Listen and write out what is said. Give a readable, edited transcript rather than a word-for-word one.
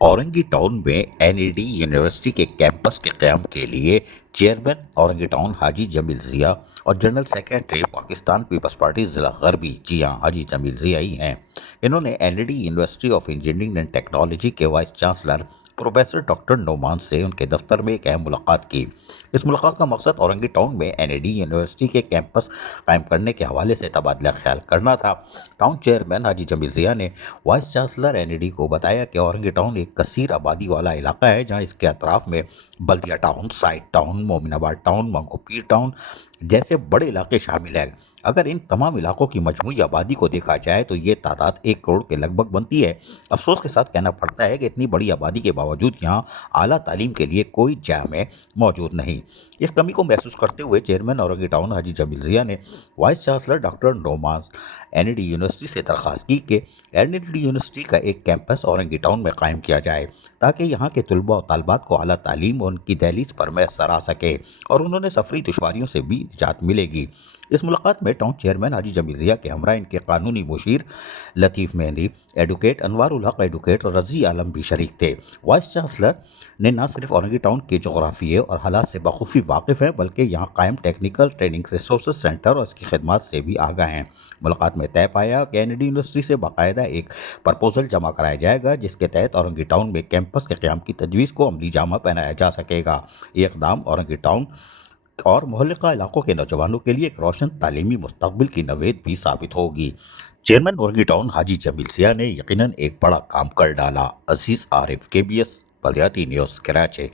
Orangi town में NED university के campus के क़याम के लिए चेयरमैन औरंगी टाउन हाजी जमील ज़िया और जनरल सेक्रेटरी पाकिस्तान पीपल्स पार्टी ज़िला गरबी जी हाँ हाजी जमील ज़िया ही हैं। इन्होंने NED university of engineering and technology के vice chancellor professor doctor Noman से उनके दफ्तर में एक अहम मुलाकात की। इस मुलाकात का मकसद औरंगी टाउन में एनईडी यूनिवर्सिटी के कैंपस कायम करने के हवाले से तबादला ख्याल करना था। टाउन चेयरमैन हाजी जमील ज़िया ने वाइस चांसलर एनईडी को बताया कि औरंगी टाउन एक कसीर आबादी वाला इलाका है, जहां इसके अतराफ में Baldia town, site town, Mominabad town, Mangopir town जैसे बड़े इलाके शामिल हैं। अगर इन तमाम इलाकों की मजमूई आबादी को देखा जाए तो ये तादाद 1 करोड़ के लगभग बनती है। अफसोस के साथ कहना पड़ता है कि इतनी बड़ी आबादी के बावजूद यहाँ आला तालीम के लिए कोई जामे मौजूद नहीं। इस कमी को महसूस करते हुए चेयरमैन औरंगी टाउन हाजी जमील ज़िया ने vice chancellor doctor Noman NED university से दरख्वास्त की कि एनईडी यूनिवर्सिटी का एक कैंपस औरंगी टाउन में कायम किया जाए, ताकि यहाँ के तलबा और तालबात को आला तालीम और उनकी दहलीज पर मैसर आ सके और उन्होंने सफरी दुश्वारियों से भी निजात मिलेगी। इस मुलाकात में टाउन चेयरमैन हाजी जमील ज़िया के हमरा इनके कानूनी मुशीर लतीफ़ मेहंदी, एडवोकेट अनवारुल हक एडवोकेट और रज़ी आलम भी शरीक थे। वाइस चांसलर ने न सिर्फ औरंगी टाउन के जोग्राफिए और हालात से बखूबी वाकिफ़ हैं, बल्कि यहाँ कायम टेक्निकल ट्रेनिंग रिसोर्स सेंटर और इसकी खिदमत से भी आगाह हैं। मुलाकात में तय पाया कि एनईडी यूनिवर्सिटी से बाकायदा एक प्रपोजल जमा कराया जाएगा, जिसके तहत औरंगी टाउन में कैंपस के क़याम की तजवीज़ को अमली जामा पहनाया जा सकेगा। ये इक़दाम औरंगी टाउन और मुहल्लिका इलाकों के नौजवानों के लिए एक रोशन तालीमी मुस्तकबिल की नवेद भी साबित होगी। चेयरमैन औरंगी टाउन हाजी जमील ज़िया ने यकीनन एक बड़ा काम कर डाला। अजीज़ आरिफ, KBS बलियाती न्यूज़, कराची।